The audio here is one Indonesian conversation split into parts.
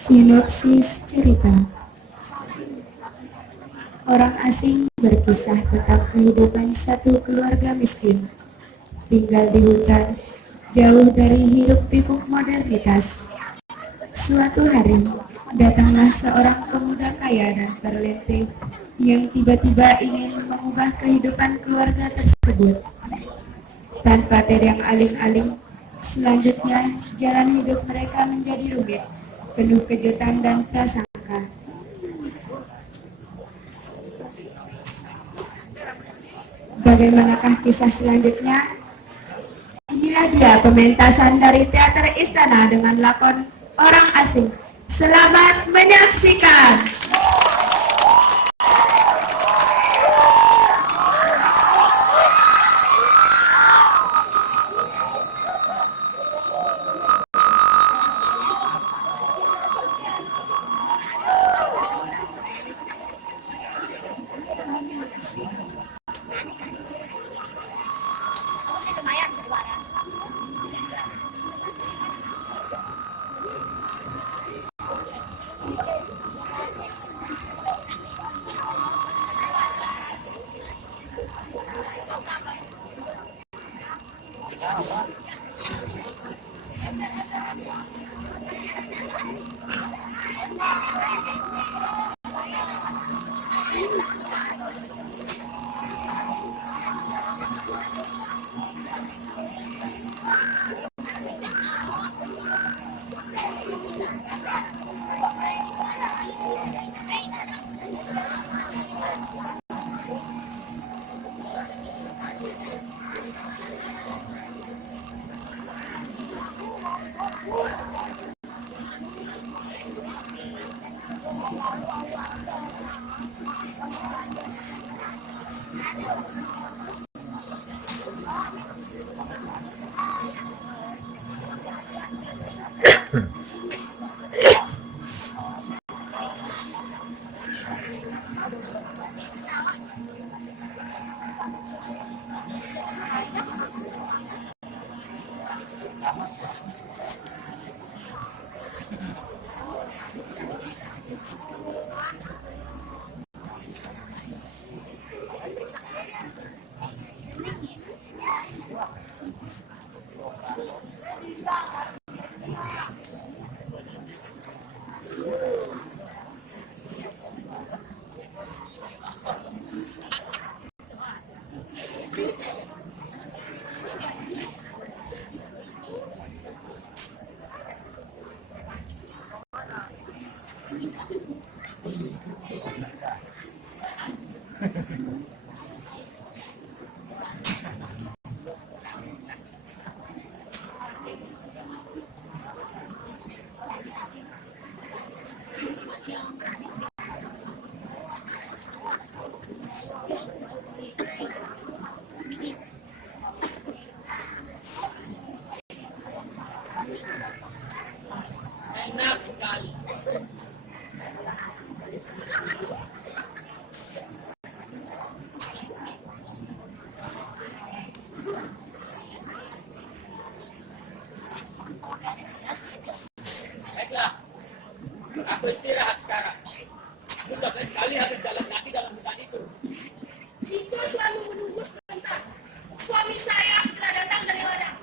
Sinopsis cerita. Orang asing berkisah tentang kehidupan satu keluarga miskin, tinggal di hutan, jauh dari hiruk pikuk modernitas. Suatu hari, datanglah seorang pemuda kaya dan terlenteng yang tiba-tiba ingin mengubah kehidupan keluarga tersebut. Tanpa terang aling-aling, selanjutnya jalan hidup mereka menjadi rumit, penuh kejutan dan prasangka. Bagaimanakah kisah selanjutnya? Inilah dia pementasan dari Teater Istana dengan lakon Orang Asing. Selamat menyaksikan. Aku istirahat sekarang. Sudah sekali harus jalan kaki dalam hutan itu. Jika Tuhan menunggu sebentar, suami saya segera datang dari ladang.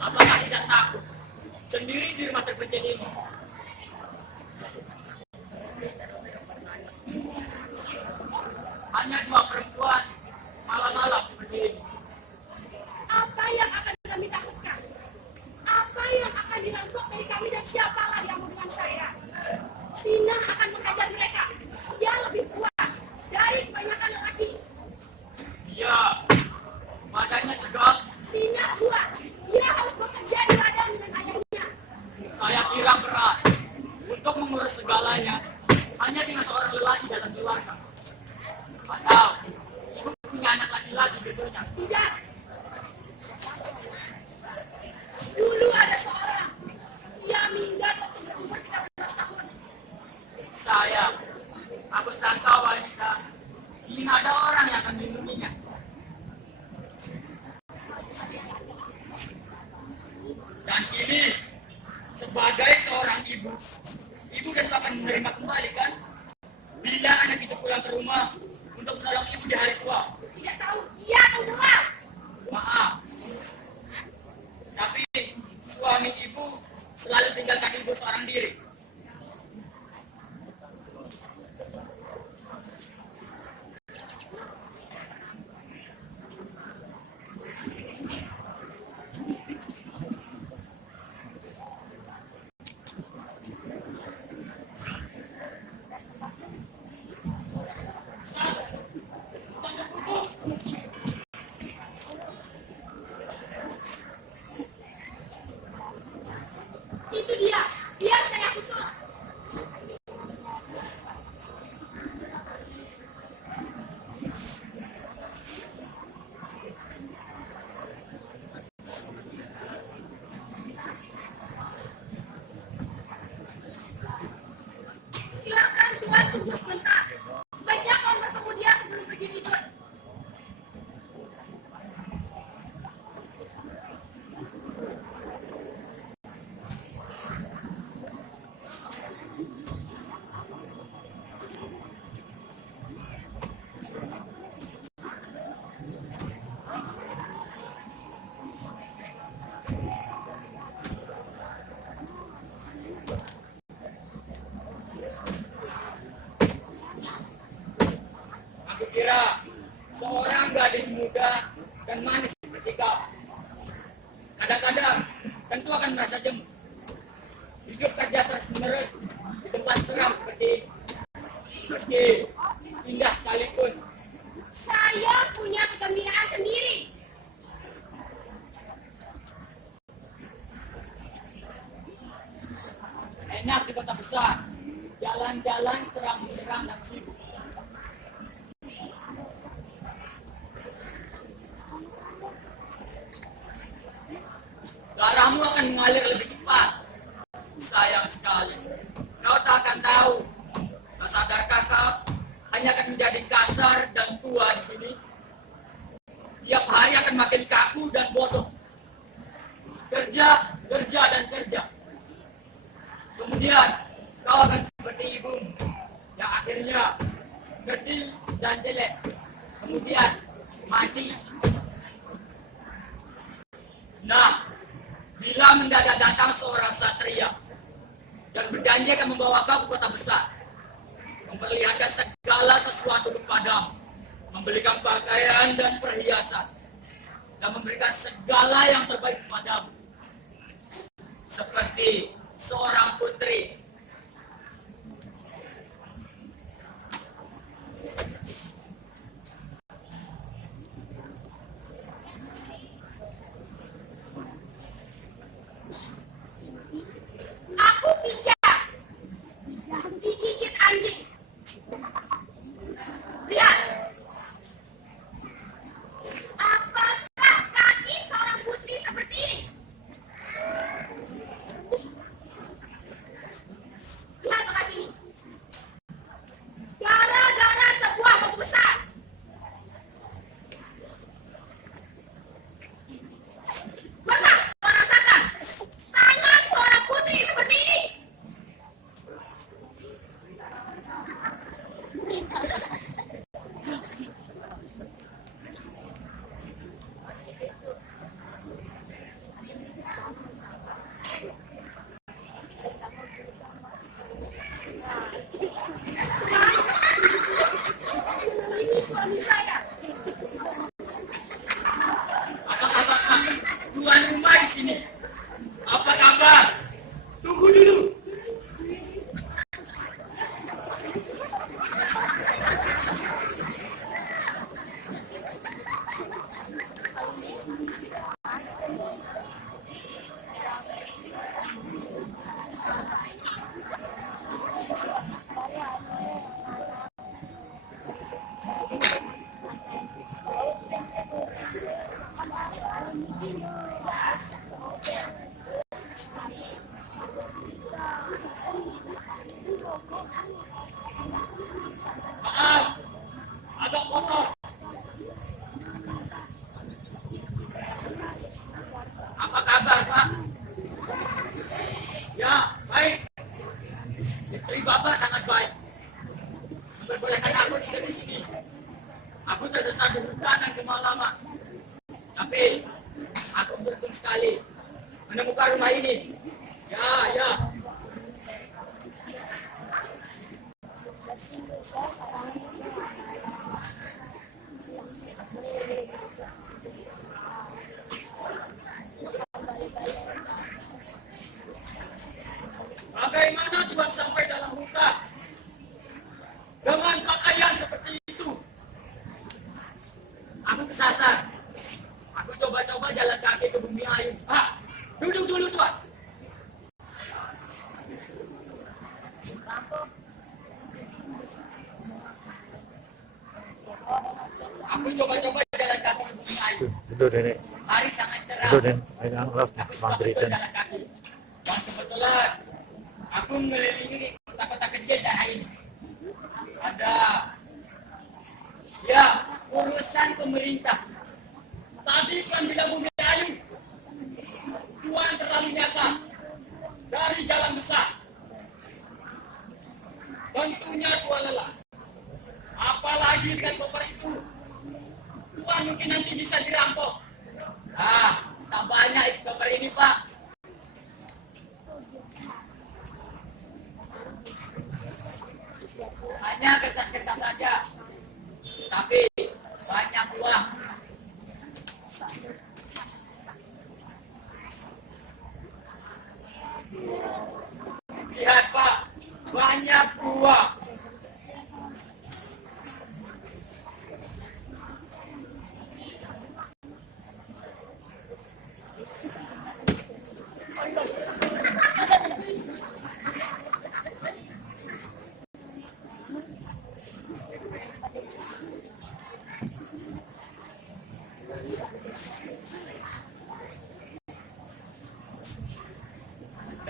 Apakah tidak takut sendiri di rumah terpencil ini? Hanya dua perempuan malam-malam seperti ini. Apa yang akan kami takutkan? Apa yang akan dirampok dari kami dan siapalah yang mau dengan saya? Tina akan menghajar mereka. Dia lebih kuat dari kebanyakan lelaki. Iya, badannya tegap. Tina kuat. Dia Dan kini, sebagai seorang ibu, ibu tentu akan menerima kembali kan? Bila anak itu pulang ke rumah untuk menolong ibu di hari tua. Tidak tahu iya atau enggak. Maaf. Tapi suami ibu selalu tinggalkan ibu seorang diri. Itu dia. Biar saya susul. Silakan Tuan tunggu sebentar. Sebaiknya kau bertemu dia sebelum pergi tidur. Aku kira seorang gadis muda dan manis seperti kau kadang-kadang tentu akan merasa jemu. Hidup kerja terus-menerus di tempat seram seperti ini. Meski indah sekalipun, Saya punya kegembiraan sendiri. enak di kota besar. Jalan-jalan terang-terang dan sibuk. Darahmu akan mengalir lebih cepat. Sayang sekali. Kau tak akan tahu. Kau sadarkah kau hanya akan menjadi kasar dan tua di sini? Tiap hari akan makin kaku dan bodoh. Kerja, kerja, dan kerja. Kemudian kau akan seperti ibumu yang akhirnya kecil dan jelek. Kemudian mati. Nah, bila mendadak datang seorang satria dan berjanji akan membawa kau ke kota besar, memperlihatkan segala sesuatu kepadamu, membelikan pakaian dan perhiasan, dan memberikan segala yang terbaik kepadamu, seperti seorang putri. Aku pijak. Digigit anjing. Lihat. Apakah kaki seorang putri seperti ini? kemalaman. Tapi aku beruntung sekali menemukan rumah ini. Ya. Bagaimana Tuhan sampai dalam hutan dengan pakaian seperti itu? Aku kesasar. Aku coba-coba jalan kaki ke bumi ayu. Duduk dulu Tuhan. Aku coba-coba jalan kaki ke bumi ayu. Duduk Nenek. Hari sangat cerah. Duduk Nenek. Ayo love Aku Bang suka Triton. jalan kaki. Dan kebetulan aku mengelilingi kota-kota kecil daerah ini. Ada urusan pemerintah. Tadi kan bilang bumi ayu. Tuhan terlalu biasa dari jalan besar. Tentunya Tuhan lelah. Apalagi dengan koper itu. Tuhan mungkin nanti bisa dirampok. Tak banyak isi koper ini, Pak. Hanya kertas-kertas saja. Tapi banyak uang. Lihat Pak, banyak uang.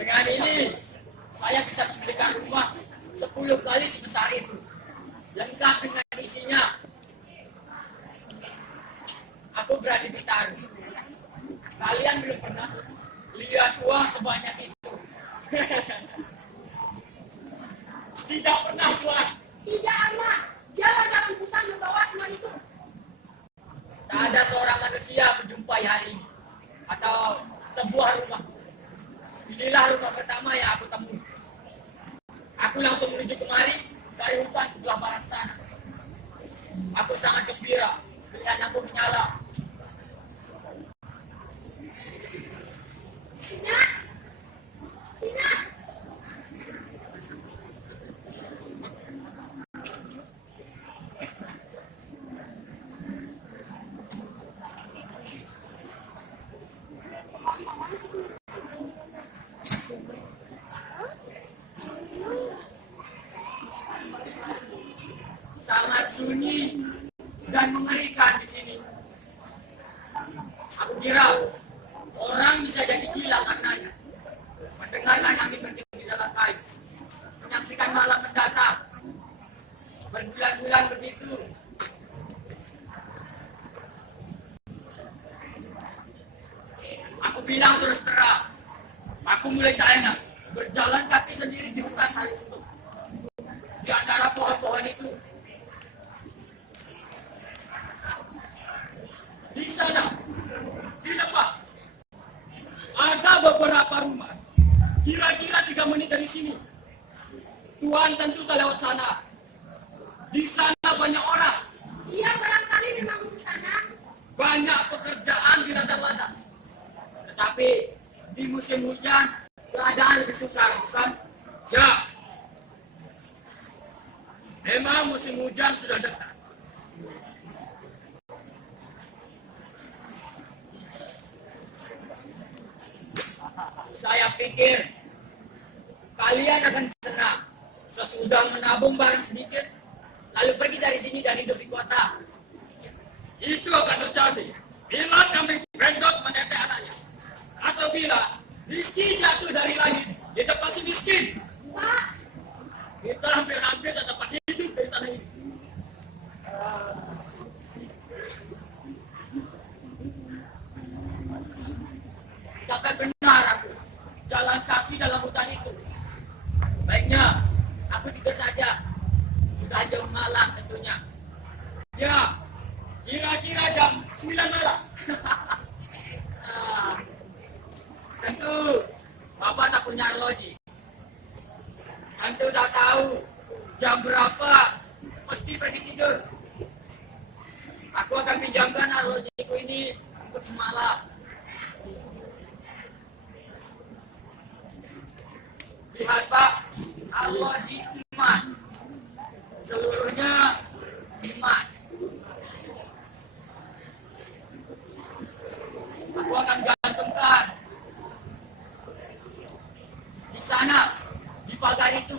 Dengan ini, saya bisa membelikan rumah 10 kali sebesar itu. Lengkap dengan isinya. Aku berani bertaruh. Kalian belum pernah lihat uang sebanyak itu. Tidak pernah, Tuhan. Tidak aman. Jalan dalam hutan membawa semua itu. Tak ada seorang manusia menjumpai hari ini. Atau sebuah rumah. Inilah rumah pertama yang aku temui. Aku langsung menuju kemari dari hutan sebelah barat sana. Aku sangat gembira melihat lampu menyala. Sina. Sangat sunyi dan mengerikan di sini. Aku kira orang bisa jadi gila karenanya. Mendengarkan angin bertiup di dalam kayu, menyaksikan malam mendatang, berbulan-bulan begitu. Aku bilang terus terang, aku mulai tak enak berjalan kaki sendiri di hutan hari itu. Di antara pohon-pohon itu, di sana, di depan, ada beberapa rumah. Kira-kira 3 menit dari sini. Tuhan tentu tak lewat sana. Di sana banyak orang, Dia barangkali memang di sana. banyak pekerjaan di ladang-ladang. Tetapi di musim hujan, keadaan lebih sukar, bukan? Ya. Memang musim hujan sudah dekat. Saya pikir kalian akan senang sesudah menabung barang sedikit, lalu pergi dari sini dan hidup di kota. Itu akan terjadi bila kami Brandon menetek anaknya, atau bila Rizky jatuh dari langit di depan si miskin. Pak, Kita hampir-hampir tak dapat hidup dari tanah ini. Sampai benar aku jalan kaki dalam hutan itu. Baiknya aku tidur saja. Sudah jauh malam tentunya. Kira-kira jam 9 malam. Ah, tentu Bapak tak punya arloji. Tentu tak tahu jam berapa mesti pergi tidur. Aku akan pinjamkan arlojiku ini untuk semalam. Lihat Pak, arloji emas. Seluruhnya emas. Aku akan gantungkan di sana, di pagar itu.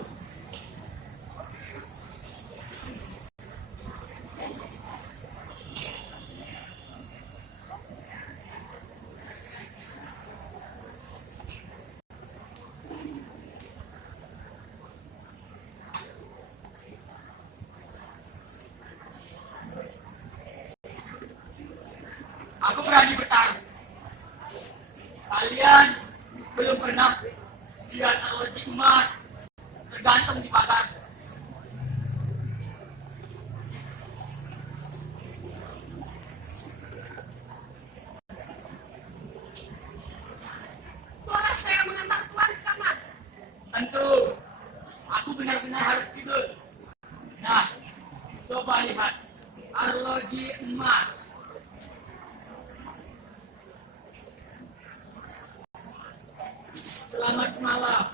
Aku berani bertaruh. Kalian belum pernah lihat arloji emas tergantung di pagar. Boleh saya mengantar Tuan ke kamar? Tentu, aku benar-benar harus tidur. Nah, coba lihat arloji emas. Selamat malam.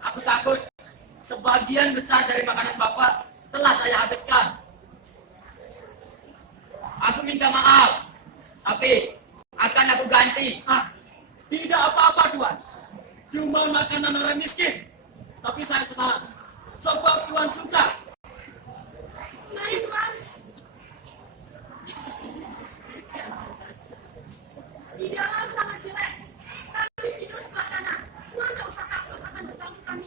Aku takut sebagian besar dari makanan Bapak telah saya habiskan. Aku minta maaf, tapi akan aku ganti. Tidak apa-apa, Tuan. Cuma makanan orang miskin. Tapi saya senang. Sebab Tuan suka. Mari Tuan. Di dalam sangat jelek. Kami tidur sebelah kanan. Tuan tak usah takut akan mengganggu kami.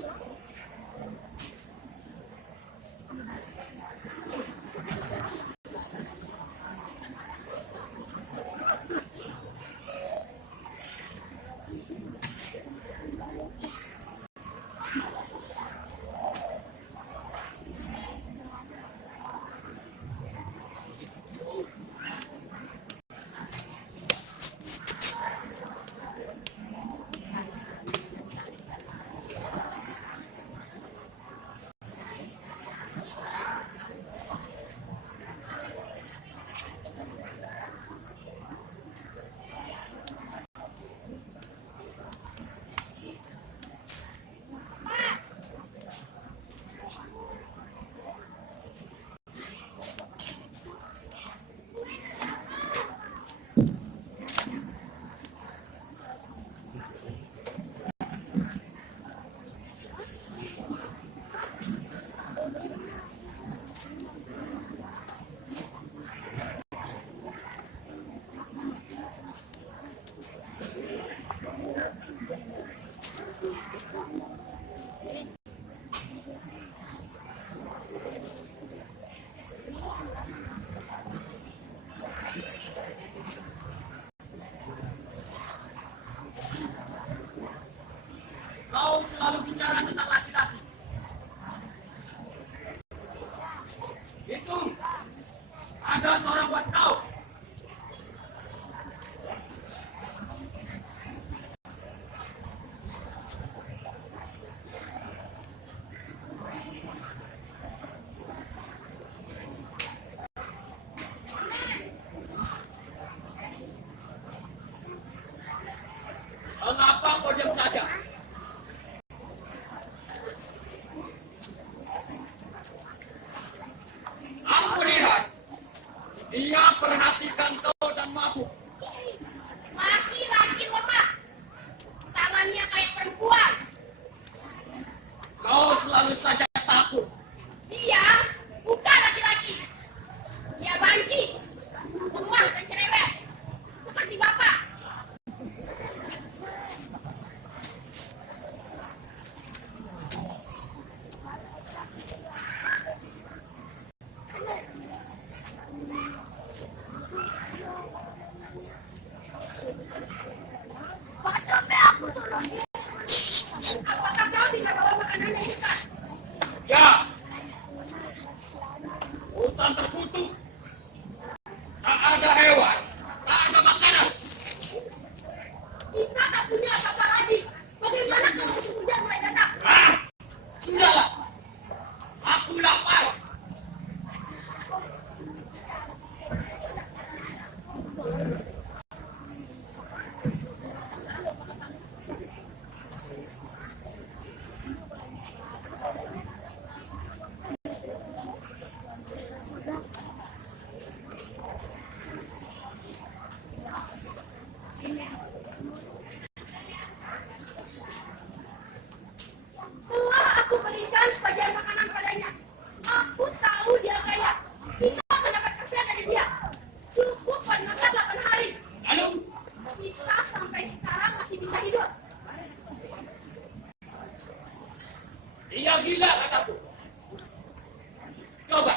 Kau selalu bicara tentang laki-laki. Itu ada seorang buat kau. Mengapa kau diam saja? Aku lihat dia perhatikan kau dan mabuk. Laki-laki lemah. Tangannya kayak perempuan. Kau selalu saja takut. Dia bukan laki-laki. Dia banci. Lemah dan cerewet. Seperti Bapak. gila kataku. Coba,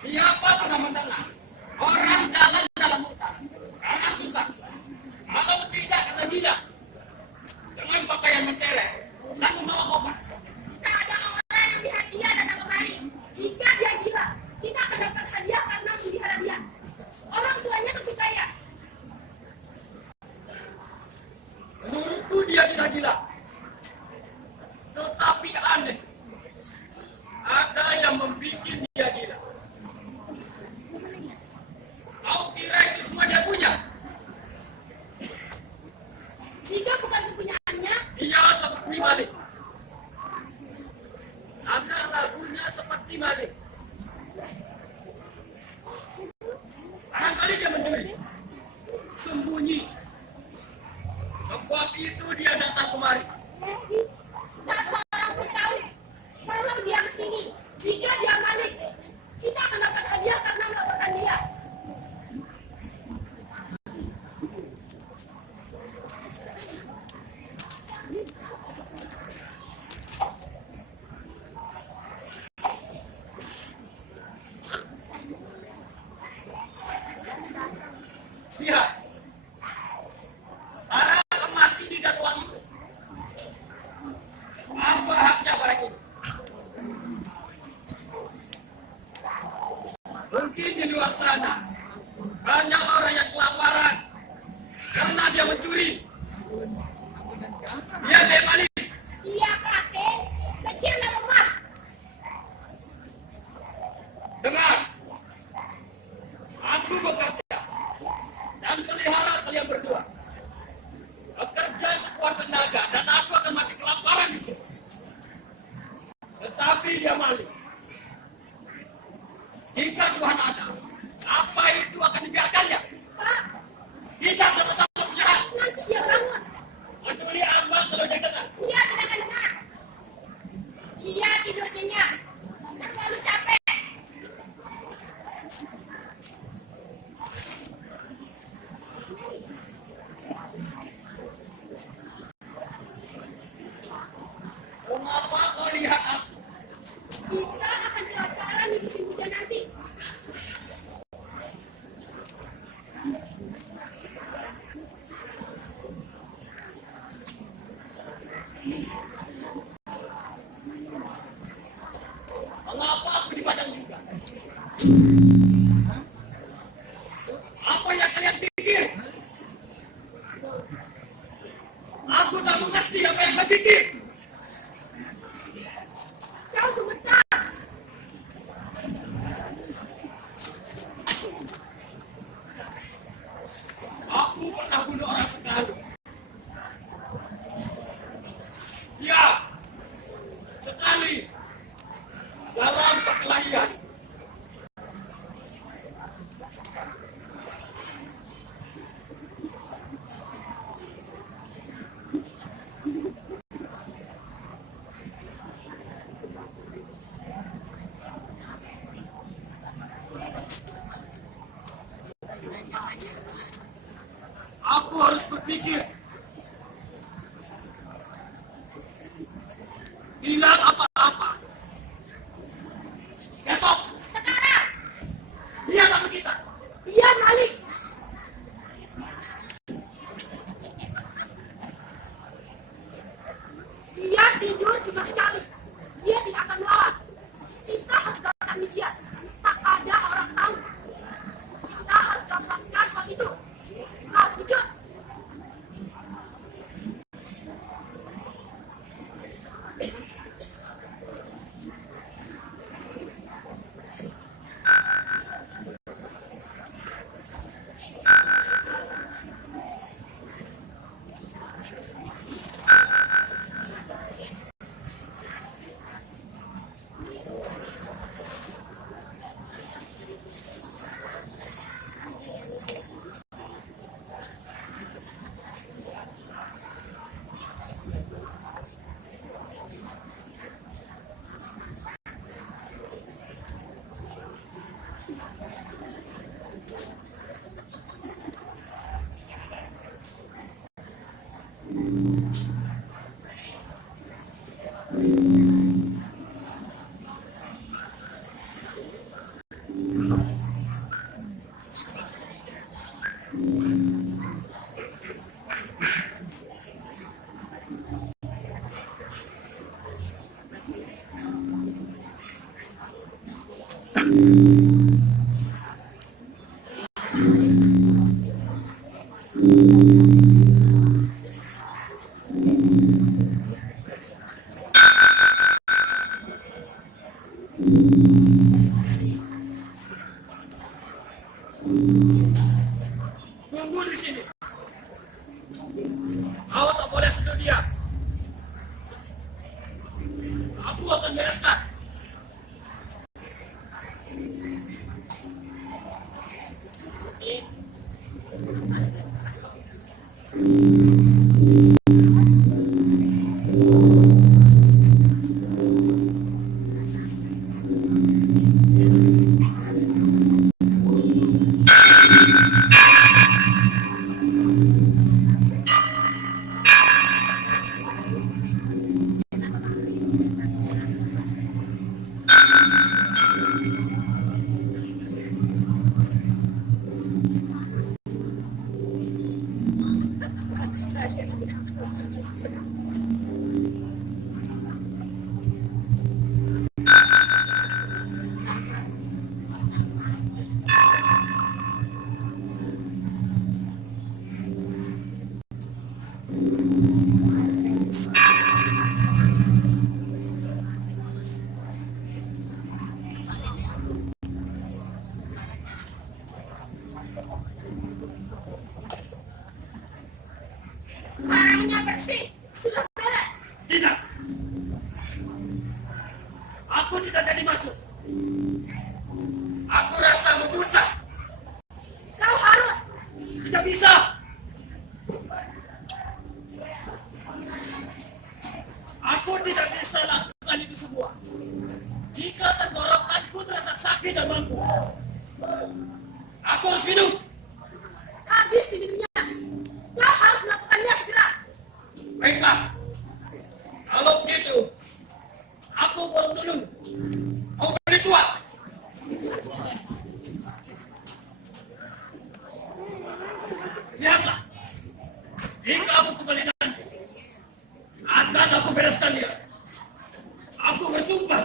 siapa pernah mendengar orang jalan dalam hutan karena suka, kalau tidak karena gila, dengan pakaian mentereng dan membawa koper? Tak ada orang yang lihat dia datang kemari. Jika dia gila, kita akan dapat hadiah karena melihara dia. Orang tuanya tentu kaya. Menurutku dia tidak gila, tetapi aneh. Ada yang membuat dia gila. Kau kira itu semua dia punya? Jika bukan kepunyaannya, Dia seperti Malik. Ada lagunya seperti Malik. Barangkali dia mencuri, sembunyi. Sebab itu dia datang kemari. tak seorang pun tahu kalau dia ke sini. Jika dia balik, kita akan dapat hadiah karena melaporkan dia. Lihat, para emas ini dan uang itu. Apa haknya para itu? Mungkin di luar sana banyak orang yang kelaparan karena dia mencuri. Dia Malik. Dia kakek, kecil dan lemah. Dengar, aku bekerja dan pelihara kalian berdua. Bekerja sekuat tenaga dan aku akan mati kelaparan di sini. Tetapi dia Malik. Jika Tuhan ada, apa itu akan dibiarkannya? Pak, Kita sama-sama punya hak. nanti dia bangun. Peduli apa kalau dia dengar? Dia tidak akan dengar. Dia tidur nyenyak. Terlalu capek. Mengapa kau lihat aku? Kita akan kelaparan di musim hujan nanti. Mengapa aku di padang juga? Apa yang kalian pikir? Aku tak mengerti apa yang kalian pikir. Kau gemetar. Aku pernah bunuh orang sekali. Ya, sekali. Dalam perkelahian. Aku harus berpikir. Bilang apa-apa. Besok, Sekarang, dia sama kita. dia Malik. Dia tidur cuma sekali. Dia tidak akan melawan. Kita harus datangi dia. Tak ada orang tahu. Kita harus dapatkan uang itu. Kau wujud. Tunggu di sini. Kau tak boleh sentuh dia. Aku akan bereskan. Barangnya bersih. Sudah beres. Tidak. Aku tidak jadi masuk. Aku rasa memuntah. Kau harus. Tidak bisa. Aku tidak bisa lakukan itu semua. Jika tenggorokanku terasa sakit dan mampu. Aku harus minum. Habis diminumnya. Kau harus melakukannya segera. Baiklah. Kalau begitu, aku pulang dulu. Mau beri tua. Lihatlah. Jika aku kembali nanti, akan aku bereskan dia. Aku bersumpah.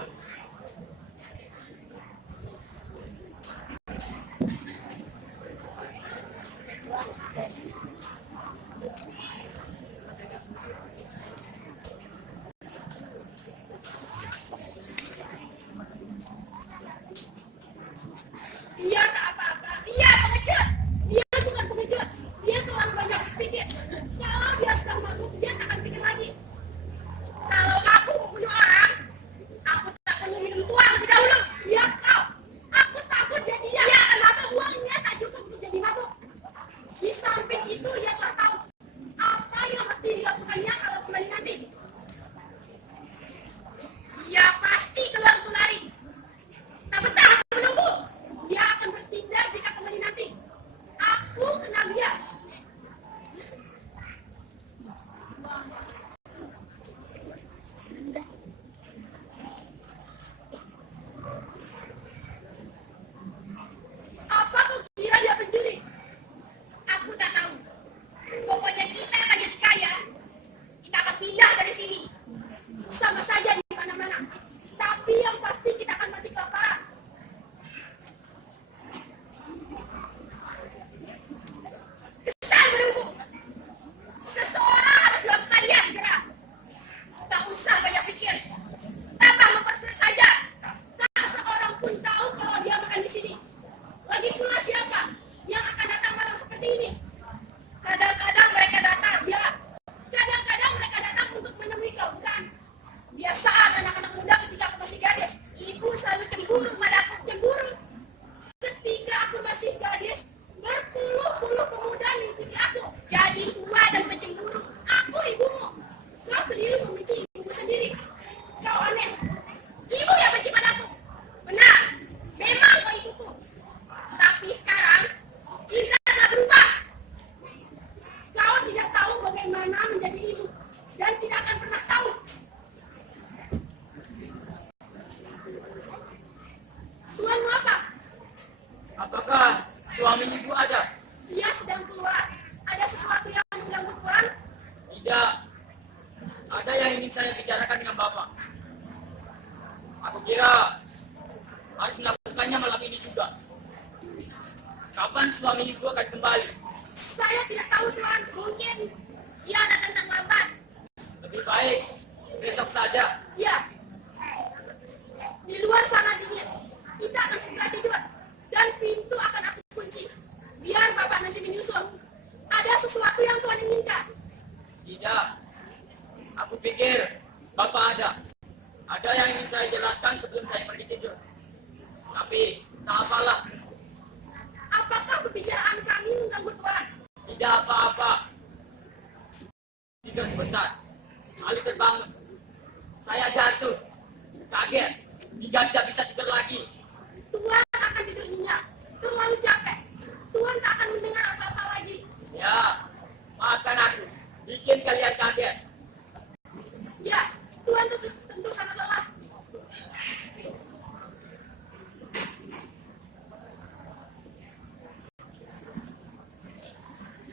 Dia tak apa-apa. Dia pengecut. Dia bukan pengecut. Dia terlalu banyak berpikir. Kalau dia sedang mabuk, dia tak akan pikir lagi. Kalau aku membunuh orang, aku tak perlu minum tua lebih dahulu. Dia kau. Aku takut dia tidak. Dia akan mabuk. Uangnya tak cukup untuk jadi mabuk. Di samping itu, ia telah tahu apa yang mesti dilakukannya kalau kembali nanti. Dia pasti keluar untuk lari. Tak betah aku menunggu. Dia akan bertindak jika kembali nanti. Aku kenal dia. Apa kau kira dia pencuri? Aku tak tahu. Pokoknya kita akan jadi kaya. Kita akan pindah dari sini. Sama saja di mana-mana. Tapi yang pasti kita akan mati kelaparan. Kesan menunggu. Seseorang harus melakukannya segera. Tak usah banyak pikir. Tambah mempersulit saja. Tak seorang pun tahu kalau dia makan di sini. Lagi pula siapa yang akan datang malam seperti ini? Kadang-kadang mereka datang, ya. Kadang-kadang mereka datang untuk menemui kau, bukan? Biasaan anak-anak muda ketika aku masih gadis. Ibu selalu cemburu padaku, cemburu. Ketika aku masih gadis, berpuluh-puluh pemuda mengikuti aku. Jadi tua dan pencemburu. Aku ibumu. Kau sendiri membenci ibumu sendiri. Kau aneh. Ibu yang benci padaku. Benar. Memang kau ibuku. Tapi sekarang, cinta telah berubah. Kau tidak tahu bagaimana menjadi ibu. Dan tidak akan pernah tahu. Tuanmu apa? Apakah suami ibu ada? Dia sedang keluar. Ada sesuatu yang mengganggu Tuan? Tidak. Ada yang ingin saya bicarakan dengan Bapak. Aku kira harus melakukannya malam ini juga. Kapan suami ibu akan kembali? Saya tidak tahu Tuan. Mungkin ia datang terlambat. Lebih baik besok saja. Ya. Di luar sana dingin. Kita akan segera tidur. Dan pintu akan aku kunci. Biar Bapak nanti menyusul. Ada sesuatu yang Tuhan inginkan. Tidak. Aku pikir Bapak ada. Ada yang ingin saya jelaskan sebelum saya pergi tidur. Tapi, tak apalah. Apakah pembicaraan kami mengganggu Tuhan? Tidak apa-apa. Tidur sebentar. Lalu terbangun. Saya jatuh. Kaget. Hingga tidak bisa tidur lagi. Tuhan akan tidur nyenyak. Terlalu capek. Tuhan tak akan mendengar apa-apa lagi. Ya, maafkan aku. Bikin kalian kaget. Ya, Tuhan tentu sangat lelah.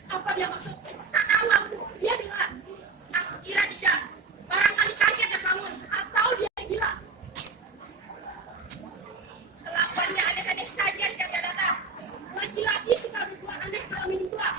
Apa dia maksud? Tak tahu aku. Dia dengar. Aku kira tidak. Barangkali kaget dan bangun. Atau dia gila. Kelakuannya aneh-aneh saja setiap dia datang. Laki-laki suka berbuat aneh kalau minum tua.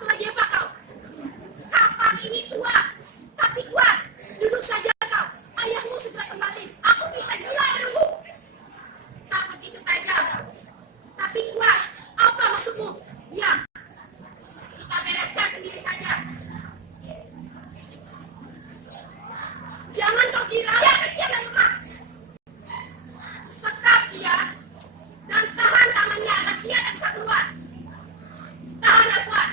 Lagi apa kau? Kapal ini tua, tapi kuat. Duduk saja kau. Ayahmu segera kembali. Aku bisa gila denganmu. Takut itu tajam, tapi kuat. Apa maksudmu? Ya, kita bereskan sendiri saja. Jangan kau kira dia kecil dan lemah. Sekap dia dan tahan tangannya agar dia tak bisa keluar. Tahan dan kuat.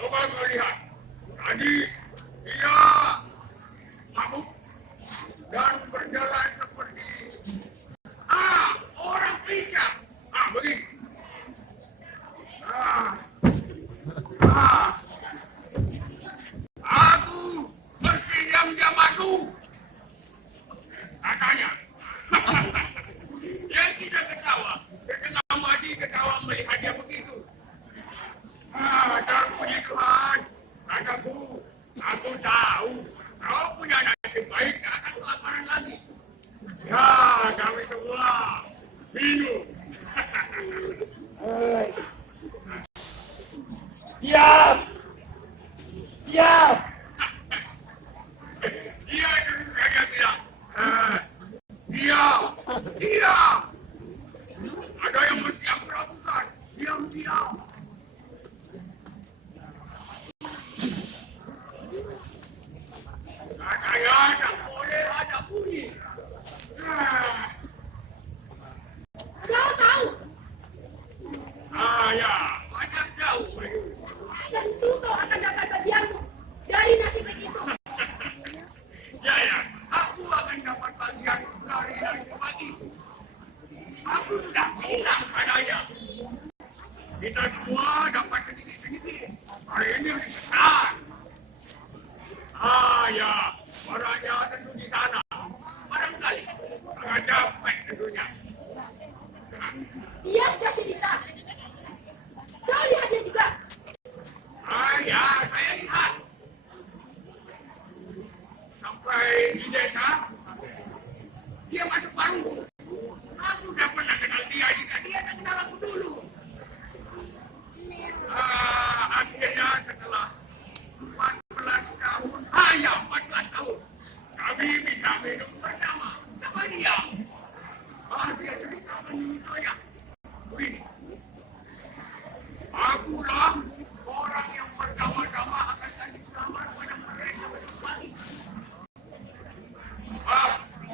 Coba kau lihat. Tadi dia mabuk dan berjalan seperti orang pijak. Begini. Aku mesti yang dia masuk. Katanya. Yang kita ketawa. Ketika Madi ketawa melihat dia begitu. Dan puji Tuhan, kataku, aku tahu kau punya nasib baik, tak akan kelaparan lagi. Ya, kami semua minum. Diam! Diam! Dia terus saja bilang, diam, diam. Ada yang mesti aku lakukan, diam, diam. Katanya tak boleh ada bunyi. Kau tahu, Ya, banyak tahu. tentu kau akan dapat bagianmu dari nasib itu. Ya, aku akan dapat bagian dari nasib itu. Aku sudah bilang padanya. Kita semua dapat sedikit-sedikit. Hari ini lebih besar. Ya, barangnya tentu di sana. Barangkali sangat capek tentunya. Dia sudah cerita. Kau lihat dia juga. Ya, saya lihat. Sampai di desa, dia masuk warung. Aku sudah pernah kenal dia jika dia tak kenal aku dulu. Akhirnya setelah 14 tahun, 14 tahun, kami bisa minum bersama sama dia. Dia ceritakan ceritanya. Begini, akulah orang yang pertama-tama akan kasih selamat pada mereka besok pagi.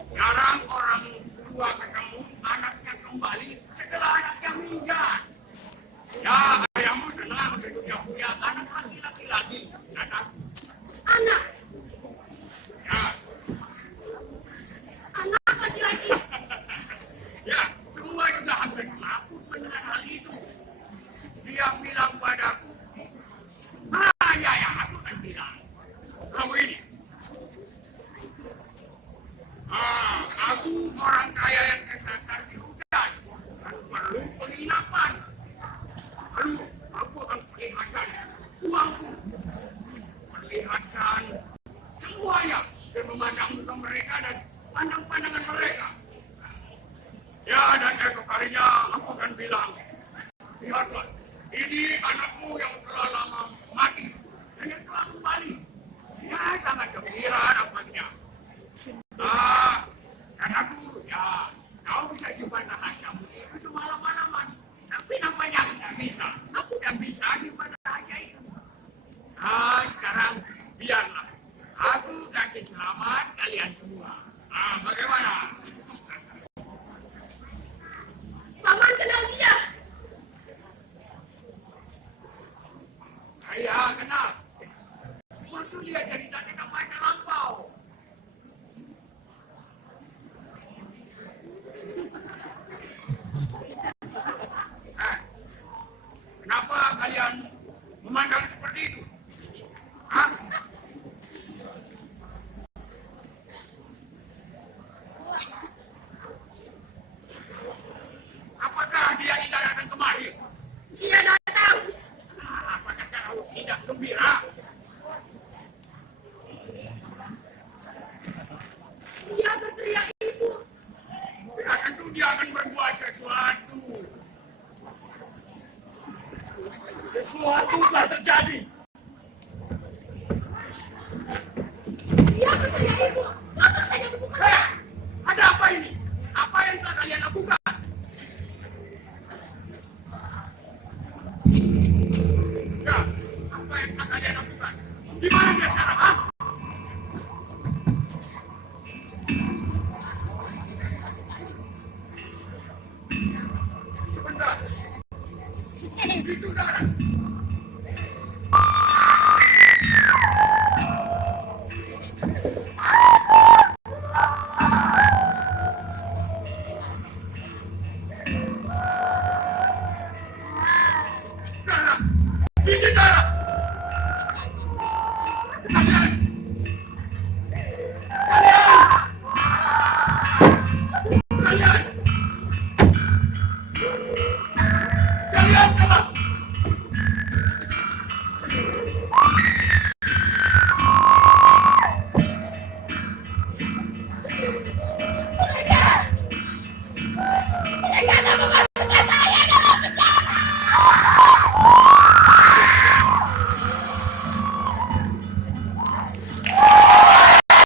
Sekarang orang tua ketemu anaknya kembali setelah anaknya meninggal. Ya, ayahmu senang begitu punya anak laki-laki lagi. Anak, Ya, anak laki-laki. ya, semua juga hampir takut mendengar hal itu. Dia bilang padaku, ya, aku akan bilang. Kamu ini, aku orang kaya yang kesasar di hutan dan perlu penginapan. Lalu aku akan perlihatkan uangku, perlihatkan semuanya dan memandang muka mereka dan pandang-pandangan mereka. Ya, dan esok harinya aku akan bilang, lihatlah, ini anakmu yang telah lama mati dan yang telah kembali. Ya, sangat gembira nampaknya. Anakku, ya, kau bisa simpan rahasiamu itu semalam-malaman. Tapi nampaknya aku tak bisa. Aku tak bisa simpan rahasia itu. Sekarang biarlah. Aku kasih selamat kalian semua. Bagaimana? Paman kenal dia. Saya kenal. Waktu dia cerita tentang masa lampau. Kenapa kalian memandang seperti itu? Apakah dia tidak datang kemari? Dia datang. Apakah kau tidak gembira? Dia berteriak ibu. Ya, tentu dia akan berbuat sesuatu. Sesuatu telah terjadi. Dia berteriak ibu. Apa saja membuka. Ada apa ini? Apa yang telah kalian lakukan? Ya, apa yang telah kalian lakukan? Di mana dia sekarang? itu darah.